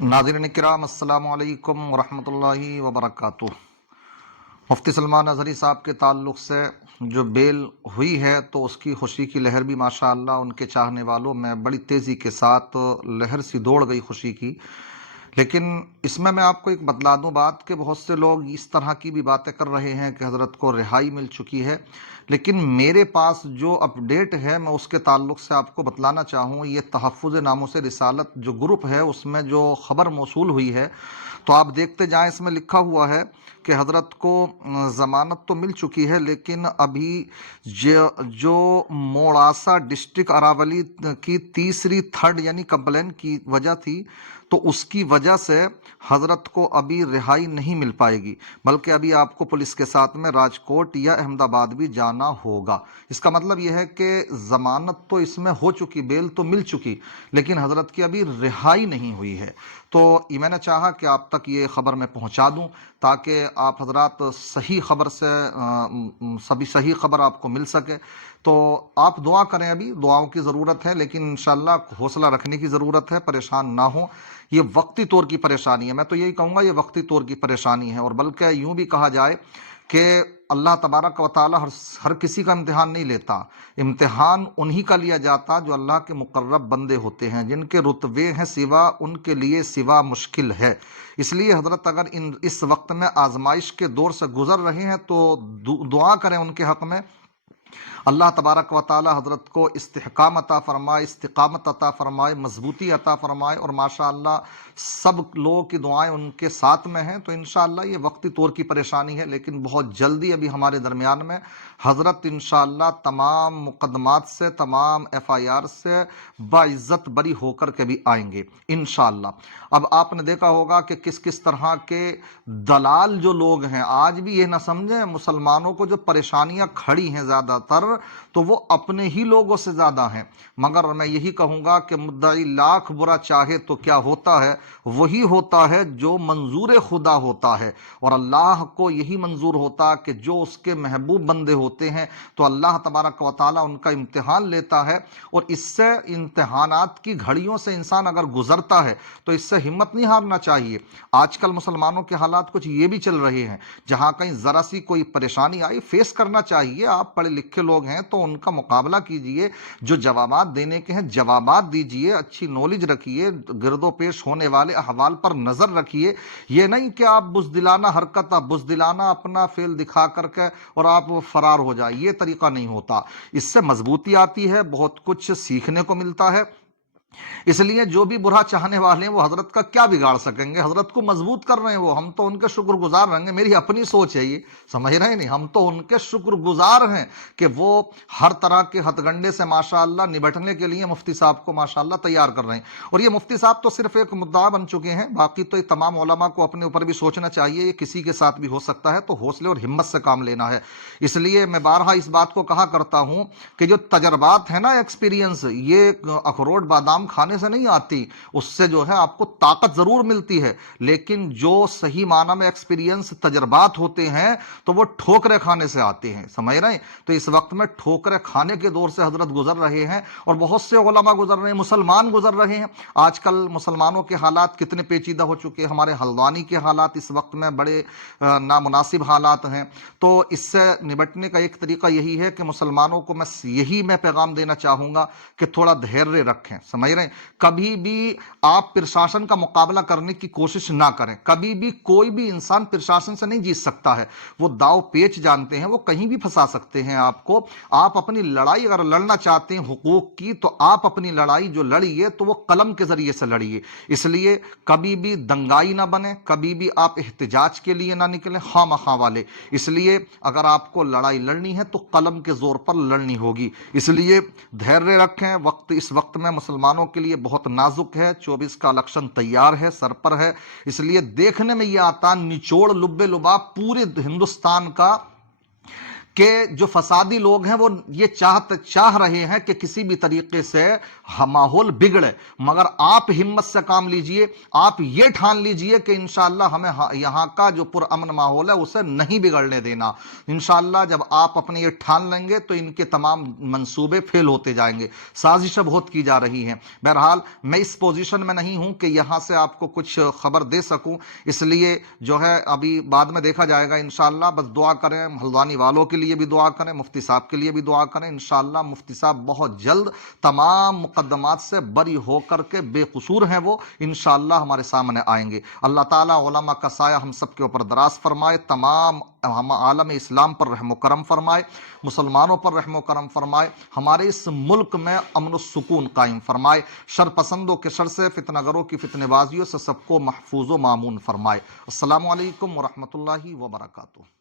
नाज़रीन किराम अस्सलाम वालेकुम वरहमतुल्लाहि वबरकातुह। मुफ्ती सलमान अज़हरी साहब के ताल्लुक़ से जो बेल हुई है तो उसकी खुशी की लहर भी माशाअल्लाह उनके चाहने वालों में बड़ी तेज़ी के साथ लहर सी दौड़ गई खुशी की। लेकिन इसमें मैं आपको एक बतला दूं बात कि बहुत से लोग इस तरह की भी बातें कर रहे हैं कि हज़रत को रिहाई मिल चुकी है। लेकिन मेरे पास जो अपडेट है मैं उसके ताल्लुक़ से आपको बतलाना चाहूँ, ये तहफ़्फ़ुज़ नामूस रिसालत जो ग्रुप है उसमें जो ख़बर मौसूल हुई है तो आप देखते जाएं, इसमें लिखा हुआ है कि हज़रत को ज़मानत तो मिल चुकी है, लेकिन अभी जो मोड़ासा डिस्ट्रिक्ट अरावली की तीसरी थर्ड यानी कंप्लेन की वजह थी तो उसकी वजह से हज़रत को अभी रिहाई नहीं मिल पाएगी, बल्कि अभी आपको पुलिस के साथ में राजकोट या अहमदाबाद भी जाना होगा। इसका मतलब यह है कि ज़मानत तो इसमें हो चुकी, बेल तो मिल चुकी, लेकिन हज़रत की अभी रिहाई नहीं हुई है। तो ये मैंने चाहा कि आप तक ये ख़बर मैं पहुंचा दूं ताकि आप हजरात सही ख़बर से सभी सही ख़बर आपको मिल सके। तो आप दुआ करें, अभी दुआओं की ज़रूरत है, लेकिन इंशाअल्लाह हौसला रखने की ज़रूरत है, परेशान ना हो। ये वक्ती तौर की परेशानी है, मैं तो यही कहूँगा ये वक्ती तौर की परेशानी है। और बल्कि यूँ भी कहा जाए कि अल्लाह तबारक व ताला हर किसी का इम्तिहान नहीं लेता। इम्तिहान उन्हीं का लिया जाता जो अल्लाह के मुकर्रब बंदे होते हैं, जिनके रुतबे हैं सिवा, उनके लिए सिवा मुश्किल है। इसलिए हज़रत अगर इस वक्त में आजमाइश के दौर से गुजर रहे हैं तो दुआ करें उनके हक़ में। अल्लाह तबारक व ताला हज़रत को इस्तिहकाम अता फ़रमाए, इस्तिकामत अता फ़रमाए, मजबूती अता फ़रमाए। और माशाअल्लाह सब लोगों की दुआएं उनके साथ में हैं। तो इंशाअल्लाह ये वक्ती तौर की परेशानी है, लेकिन बहुत जल्दी अभी हमारे दरमियान में हज़रत इंशाअल्लाह तमाम मुकदमात से, तमाम FIR से बाइज़्ज़त बरी होकर के भी आएंगे इंशाअल्लाह। अब आपने देखा होगा कि किस किस तरह के दलाल जो लोग हैं, आज भी ये ना समझें मुसलमानों को जो परेशानियां खड़ी हैं ज़्यादातर तो वो अपने ही लोगों से ज़्यादा हैं। मगर मैं यही कहूँगा कि मुद्दाई लाख बुरा चाहे तो क्या होता है, वही होता है जो मंजूर खुदा होता है। और अल्लाह को यही मंजूर होता कि जो उसके महबूब बंदे होते हैं तो अल्लाह तबारक व ताला उनका इम्तिहान लेता है। और इससे इम्तिहानात की घड़ियों से इंसान अगर गुजरता है तो इससे हिम्मत नहीं हारना चाहिए। आजकल मुसलमानों के हालात कुछ ये भी चल रहे हैं, जहां कहीं जरा सी कोई परेशानी आई फेस करना चाहिए। आप पढ़े लिखे लोग हैं तो उनका मुकाबला कीजिए, जो जवाबात देने के हैं जवाबात दीजिए, अच्छी नॉलेज रखिए, गिरदो पेश होने वाले अहवाल पर नजर रखिए। ये नहीं कि आप बुज़दिलाना हरकत, आप बुज़दिलाना अपना फेल दिखा करके और आप फरार हो जाए, ये तरीका नहीं होता। इससे मजबूती आती है, बहुत कुछ सीखने को मिलता है। इसलिए जो भी बुरा चाहने वाले हैं वो हजरत का क्या बिगाड़ सकेंगे, हजरत को मजबूत कर रहे हैं वो, हम तो उनके शुक्रगुजार रहेंगे। मेरी अपनी सोच है ये, समझ रहे नहीं, हम तो उनके शुक्रगुजार हैं कि वो हर तरह के हथगंडे से माशाअल्लाह निपटने के लिए मुफ्ती साहब को माशाअल्लाह तैयार कर रहे हैं। और ये मुफ्ती साहब तो सिर्फ एक मुद्दा बन चुके हैं, बाकी तो ये तमाम उलमा को अपने ऊपर भी सोचना चाहिए, ये किसी के साथ भी हो सकता है, तो हौसले और हिम्मत से काम लेना है। इसलिए मैं बारहा इस बात को कहा करता हूं कि जो तजर्बात है ना, एक्सपीरियंस, ये अखरोट बादाम खाने से नहीं आती, उससे जो है आपको ताकत जरूर मिलती है, लेकिन जो सही माना में एक्सपीरियंस तजर्बात होते हैं तो वो ठोकरे खाने से आते हैं, समझ रहे हैं। तो इस वक्त में ठोकरे खाने के दौर से हजरत गुजर रहे हैं और बहुत से उलमा गुजर रहे हैं, मुसलमान गुजर रहे हैं। आजकल मुसलमानों के हालात कितने पेचीदा हो चुके हैं, हमारे हल्द्वानी के हालात इस वक्त में बड़े नामुनासिब हालात हैं। तो इससे निपटने का एक तरीका यही है कि मुसलमानों को मैं पैगाम देना चाहूंगा कि थोड़ा धैर्य रखें, समझ रहे हैं। कभी भी आप प्रशासन का मुकाबला करने की कोशिश ना करें, कभी भी कोई भी इंसान प्रशासन से नहीं जीत सकता है, वो दाव पेच जानते हैं, वो कहीं भी फंसा सकते हैं आपको। आप अपनी लड़ाई अगर लड़ना चाहते हैं हुकूक की तो आप अपनी लड़ाई जो लड़िए तो वो कलम के जरिए से लड़िए। इसलिए कभी भी दंगाई ना बने, कभी भी आप एहतजाज के लिए ना निकले खामखा वाले। इसलिए अगर आपको लड़ाई लड़नी है तो कलम के जोर पर लड़नी होगी। इसलिए धैर्य रखें, वक्त इस वक्त में मुसलमानों के लिए बहुत नाजुक है। 24 का इलेक्शन तैयार है, सर पर है। इसलिए देखने में यह आता निचोड़ लुब्बे लुबाब पूरे हिंदुस्तान का کہ جو فسادی لوگ ہیں وہ یہ چاہ رہے ہیں کہ کسی بھی طریقے سے ماحول بگڑے، مگر آپ ہمت سے کام لیجئے، آپ یہ ٹھان لیجئے کہ انشاءاللہ ہمیں یہاں کا جو پرامن ماحول ہے اسے نہیں بگڑنے دینا۔ انشاءاللہ جب آپ اپنے یہ ٹھان لیں گے تو ان کے تمام منصوبے فیل ہوتے جائیں گے۔ سازشیں بہت کی جا رہی ہیں۔ بہرحال میں اس پوزیشن میں نہیں ہوں کہ یہاں سے آپ کو کچھ خبر دے سکوں، اس لیے جو ہے ابھی بعد میں دیکھا جائے گا انشاءاللہ۔ بس دعا کریں، ہلدوانی والوں کے لیے بھی دعا کریں، مفتی صاحب کے لیے بھی دعا کریں۔ انشاءاللہ مفتی صاحب بہت جلد تمام مقدمات سے بری ہو کر کے، بے قصور ہیں وہ، انشاءاللہ ہمارے سامنے آئیں گے۔ اللہ تعالیٰ علماء کا سایہ ہم سب کے اوپر دراز فرمائے، تمام ہم عالم اسلام پر رحم و کرم فرمائے، مسلمانوں پر رحم و کرم فرمائے، ہمارے اس ملک میں امن و سکون قائم فرمائے، شر پسندوں کے شر سے، فتنہ گروں کی فتنہ بازیوں سے سب کو محفوظ و مامون فرمائے۔ السلام علیکم ورحمۃ اللہ وبرکاتہ۔